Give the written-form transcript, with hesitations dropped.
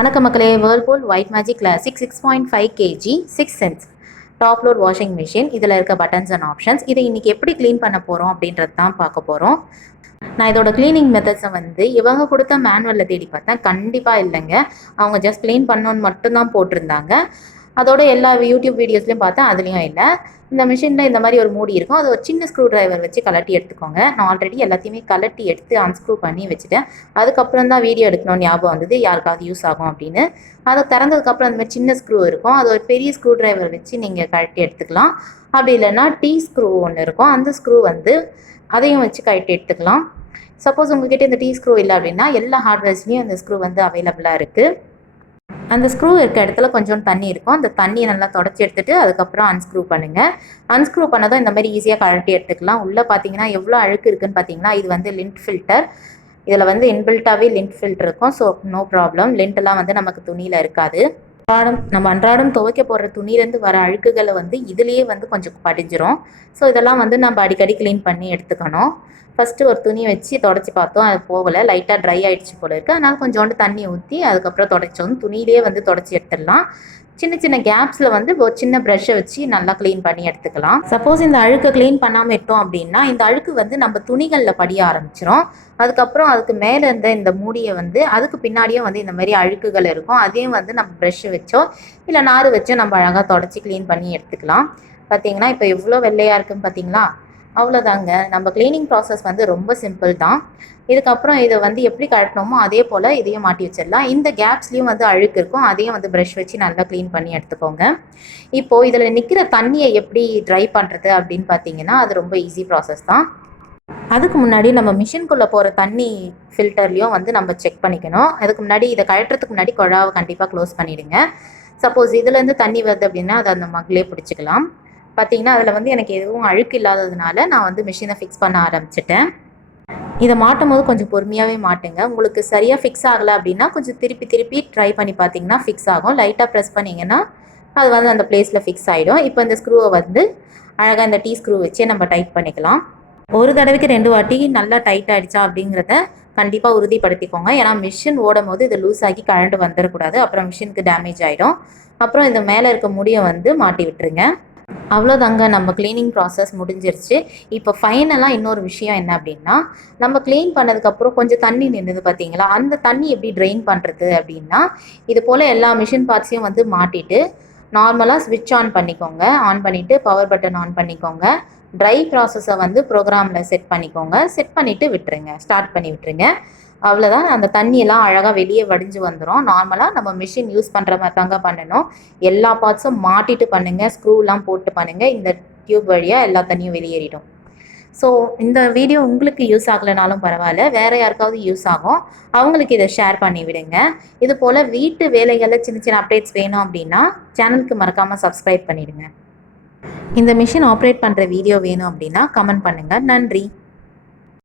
வணக்கம் மக்களே. Whirlpool white magic classic 6.5 kg 6 cents top load washing machine. இதில் இருக்க பட்டன்ஸ் அண்ட் ஆப்ஷன்ஸ். இதை இன்றைக்கி எப்படி க்ளீன் பண்ண போகிறோம் அப்படின்றது தான் பார்க்க போகிறோம். நான் இதோட க்ளீனிங் மெத்தட்ஸை இவங்க கொடுத்த மேனுவலில் தேடி பார்த்தேன். கண்டிப்பாக இல்லைங்க, அவங்க ஜஸ்ட் க்ளீன் பண்ணணுன்னு மட்டும்தான் போட்டிருந்தாங்க. அதோட எல்லா யூடியூப் வீடியோஸ்லையும் பார்த்தேன், அதுலேயும் இல்லை. இந்த மிஷினில் இந்த மாதிரி ஒரு மூடி இருக்கும், அது ஒரு சின்ன ஸ்க்ரூ ட்ரைவர் வச்சு கலட்டி எடுத்துக்கோங்க. நான் ஆல்ரெடி எல்லாத்தையுமே கலட்டி எடுத்து அன்ஸ்க்ரூ பண்ணி வச்சுட்டேன். அதுக்கப்புறம் தான் வீடியோ எடுக்கணும்னு ஞாபகம் வந்தது, யாருக்காவது யூஸ் ஆகும் அப்படின்னு. அதை திறந்ததுக்கப்புறம் அந்த மாதிரி சின்ன ஸ்க்ரூ இருக்கும், அது ஒரு பெரிய ஸ்க்ரூ ட்ரைவர் வச்சு நீங்கள் கழட்டி எடுத்துக்கலாம். அப்படி இல்லைன்னா டீ ஸ்க்ரூ ஒன்று இருக்கும், அந்த ஸ்க்ரூ அதையும் வச்சு கழட்டி எடுத்துக்கலாம். சப்போஸ் உங்ககிட்ட இந்த டீ ஸ்க்ரூ இல்லை அப்படின்னா எல்லா ஹார்ட்வேர்ஸ்லேயும் அந்த ஸ்க்ரூ அவைலபிளாக இருக்குது. அந்த ஸ்க்ரூ இருக்க இடத்துல கொஞ்சம் தண்ணி இருக்கும், அந்த தண்ணியை நல்லா தொடச்சி எடுத்துகிட்டு அதுக்கப்புறம் அன்ஸ்க்ரூ பண்ணுங்கள். அன்ஸ்க்ரூ பண்ணதும் இந்த மாதிரி ஈஸியாக கழட்டி எடுத்துக்கலாம். உள்ளே பார்த்தீங்கன்னா எவ்வளோ அழுக்கு இருக்குதுன்னு பார்த்தீங்கன்னா, இது லிண்ட் ஃபில்டர். இதில் இன்பில்ட்டாகவே லிண்ட் ஃபில்டர் இருக்கும். ஸோ நோ ப்ராப்ளம், லிண்ட்லாம் நமக்கு துணியில் இருக்காது. நம்ம அன்றாடம் துவைக்க போடுற துணியிலேருந்து வர அழுக்குகளை இதுலேயே கொஞ்சம் படிஞ்சிரும். ஸோ இதெல்லாம் நம்ம அடிக்கடி க்ளீன் பண்ணி எடுத்துக்கணும். ஃபஸ்ட்டு ஒரு துணி வச்சு தொடச்சி பார்த்தோம், அது போகலை, லைட்டாக ட்ரை ஆகிடுச்சு போல இருக்குது. அதனால் கொஞ்சோண்டு தண்ணி ஊற்றி அதுக்கப்புறம் தொடச்சோம். துணியிலே தொடச்சி எடுத்துடலாம். சின்ன சின்ன கேப்ஸில் ஒரு சின்ன ப்ரஷ்ஷை வச்சு நல்லா க்ளீன் பண்ணி எடுத்துக்கலாம். சப்போஸ் இந்த அழுக்கை க்ளீன் பண்ணாமல் விட்டோம் அப்படின்னா இந்த அழுக்கு நம்ம துணிகளில் படிய ஆரம்பிச்சிடும். அதுக்கப்புறம் அதுக்கு மேலே இருந்த இந்த மூடியை அதுக்கு பின்னாடியும் இந்த மாதிரி அழுக்குகள் இருக்கும். அதையும் நம்ம ப்ரஷ்ஷை வச்சோ இல்லை நார் வச்சோ நம்ம அழகாக தொடச்சி க்ளீன் பண்ணி எடுத்துக்கலாம். பார்த்தீங்கன்னா இப்போ எவ்வளோ வெள்ளையாக இருக்குன்னு பார்த்தீங்களா? அவ்வளோதாங்க. நம்ம க்ளீனிங் ப்ராசஸ் ரொம்ப சிம்பிள் தான். இதுக்கப்புறம் இதை எப்படி கழட்டணுமோ அதே போல் இதையும் மாட்டி வச்சிடலாம். இந்த கேப்ஸ்லேயும் அழுக்கு இருக்கும், அதையும் ப்ரஷ் வச்சு நல்லா க்ளீன் பண்ணி எடுத்துக்கோங்க. இப்போது இதில் நிற்கிற தண்ணியை எப்படி ட்ரை பண்ணுறது அப்படின்னு பார்த்தீங்கன்னா, அது ரொம்ப ஈஸி ப்ராசஸ் தான். அதுக்கு முன்னாடி நம்ம மிஷின்குள்ளே போகிற தண்ணி ஃபில்டர்லேயும் நம்ம செக் பண்ணிக்கணும். அதுக்கு முன்னாடி இதை கழட்டுறதுக்கு முன்னாடி குழாவை கண்டிப்பாக க்ளோஸ் பண்ணிவிடுங்க. சப்போஸ் இதுலேருந்து தண்ணி வருது அப்படின்னா அதை அந்த மக்லே பிடிச்சிக்கலாம். பார்த்தீங்கன்னா அதில் எனக்கு எதுவும் அழுக்கு இல்லாததுனால நான் மிஷினை ஃபிக்ஸ் பண்ண ஆரம்பிச்சிட்டேன். இதை மாட்டும் போது கொஞ்சம் பொறுமையாகவே மாட்டுங்க. உங்களுக்கு சரியாக ஃபிக்ஸ் ஆகலை அப்படின்னா கொஞ்சம் திருப்பி ட்ரை பண்ணி பார்த்தீங்கன்னா ஃபிக்ஸ் ஆகும். லைட்டாக ப்ரெஸ் பண்ணிங்கன்னா அது அந்த பிளேஸில் ஃபிக்ஸ் ஆகிடும். இப்போ இந்த ஸ்க்ரூவை அழகாக இந்த டீ ஸ்க்ரூ வச்சே நம்ம டைட் பண்ணிக்கலாம். ஒரு தடவைக்கு 2 வாட்டி நல்லா டைட் ஆகிடுச்சா அப்படிங்கிறத கண்டிப்பாக உறுதிப்படுத்திக்கோங்க. ஏன்னா மிஷின் ஓடும் போது இதை லூஸ் ஆகி கழண்டு வந்துடக்கூடாது, அப்புறம் மிஷினுக்கு டேமேஜ் ஆகிடும். அப்புறம் இந்த மேலே இருக்க முடியை மாட்டி விட்டுருங்க. அவ்வளோதாங்க, நம்ம க்ளீனிங் ப்ராசஸ் முடிஞ்சிருச்சு. இப்போ ஃபைனலாக இன்னொரு விஷயம் என்ன அப்படின்னா, நம்ம க்ளீன் பண்ணதுக்கப்புறம் கொஞ்சம் தண்ணி நின்றுது பார்த்தீங்களா, அந்த தண்ணி எப்படி ட்ரெயின் பண்ணுறது அப்படின்னா, இது போல் எல்லா மிஷின் பார்ட்ஸையும் மாட்டிட்டு நார்மலாக ஸ்விட்ச் ஆன் பண்ணிக்கோங்க. ஆன் பண்ணிவிட்டு பவர் பட்டன் ஆன் பண்ணிக்கோங்க. ட்ரை ப்ராசஸை ப்ரோக்ராமில் செட் பண்ணிக்கோங்க. செட் பண்ணிவிட்டு விட்டுருங்க, ஸ்டார்ட் பண்ணி விட்டுருங்க. அவ்வளோதான், அந்த தண்ணியெல்லாம் அழகாக வெளியே வடிஞ்சு வந்துடும். நார்மலாக நம்ம மிஷின் யூஸ் பண்ணுற மாதிரி தாங்க பண்ணணும். எல்லா பார்ட்ஸும் மாட்டிட்டு பண்ணுங்கள், ஸ்க்ரூலாம் போட்டு பண்ணுங்கள். இந்த டியூப் வழியாக எல்லா தண்ணியும் வெளியேறிடும். ஸோ இந்த வீடியோ உங்களுக்கு யூஸ் ஆகலைனாலும் பரவாயில்ல, வேறு யாருக்காவது யூஸ் ஆகும், அவங்களுக்கு இதை ஷேர் பண்ணி விடுங்க. இது போல் வீட்டு வேலைகளில் சின்ன அப்டேட்ஸ் வேணும் அப்படின்னா சேனலுக்கு மறக்காமல் சப்ஸ்கிரைப் பண்ணிவிடுங்க. இந்த மிஷின் ஆப்ரேட் பண்ணுற வீடியோ வேணும் அப்படின்னா கமெண்ட் பண்ணுங்கள். நன்றி.